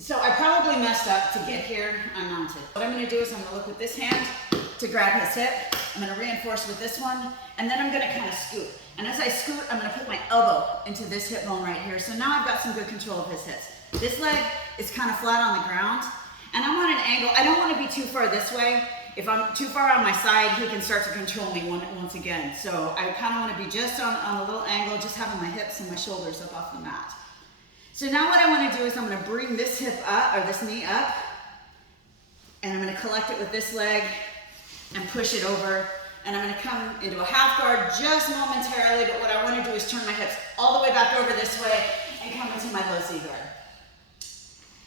So I probably messed up to get here unmounted. What I'm gonna do is I'm gonna look with this hand to grab his hip. I'm gonna reinforce with this one, and then I'm gonna kind of scoot. And as I scoot, I'm gonna put my elbow into this hip bone right here. So now I've got some good control of his hips. This leg is kind of flat on the ground, and I want an angle. I don't wanna be too far this way. If I'm too far on my side, he can start to control me once again. So I kind of wanna be just on a little angle, just having my hips and my shoulders up off the mat. So now what I want to do is I'm going to bring this hip up, or this knee up, and I'm going to collect it with this leg and push it over, and I'm going to come into a half guard just momentarily, but what I want to do is turn my hips all the way back over this way and come into my low Z guard.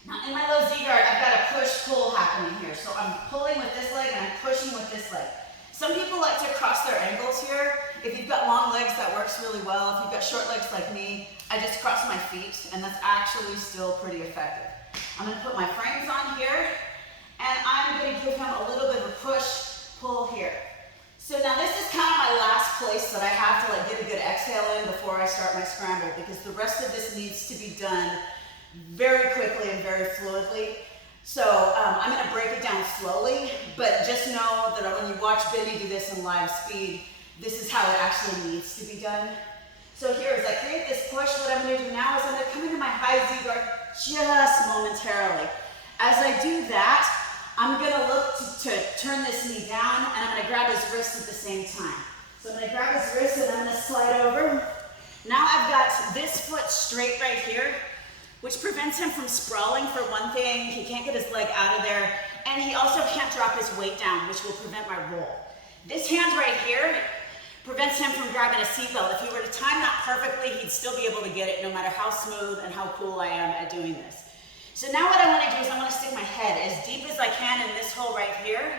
Now in my low Z guard, I've got a push-pull happening here. So I'm pulling with this leg and I'm pushing with this leg. Some people like to cross their ankles here. If you've got long legs, that works really well. If you've got short legs like me, I just cross my feet, and that's actually still pretty effective. I'm gonna put my frames on here, and I'm gonna give him a little bit of a push-pull here. So now this is kind of my last place that I have to like get a good exhale in before I start my scramble, because the rest of this needs to be done very quickly and very fluidly. So I'm going to break it down slowly, but just know that when you watch Bendy do this in live speed, this is how it actually needs to be done. So here, as I create this push, what I'm going to do now is I'm going to come into my high Z guard just momentarily. As I do that, I'm going to look to turn this knee down, and I'm going to grab his wrist at the same time. So I'm going to grab his wrist and I'm going to slide over. Now I've got this foot straight right here, which prevents him from sprawling for one thing. He can't get his leg out of there, and he also can't drop his weight down, which will prevent my roll. This hand right here prevents him from grabbing a seatbelt. If he were to time that perfectly, he'd still be able to get it no matter how smooth and how cool I am at doing this. So now what I wanna do is I wanna stick my head as deep as I can in this hole right here,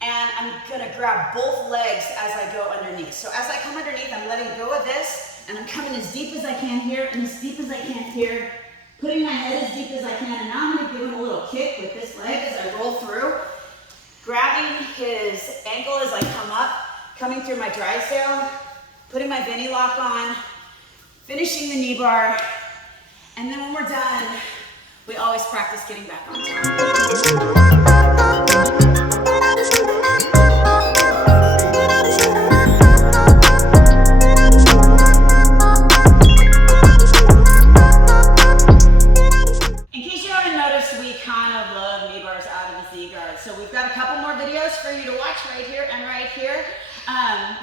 and I'm gonna grab both legs as I go underneath. So as I come underneath, I'm letting go of this, and I'm coming as deep as I can here, and as deep as I can here, putting my head as deep as I can, and now I'm going to give him a little kick with this leg as I roll through, grabbing his ankle as I come up, coming through my Drysdale, putting my Bendy lock on, finishing the knee bar, and then when we're done, we always practice getting back on top. So we've got a couple more videos for you to watch right here and right here,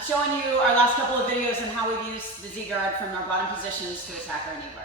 showing you our last couple of videos on how we've used the Z guard from our bottom positions to attack our knee bar.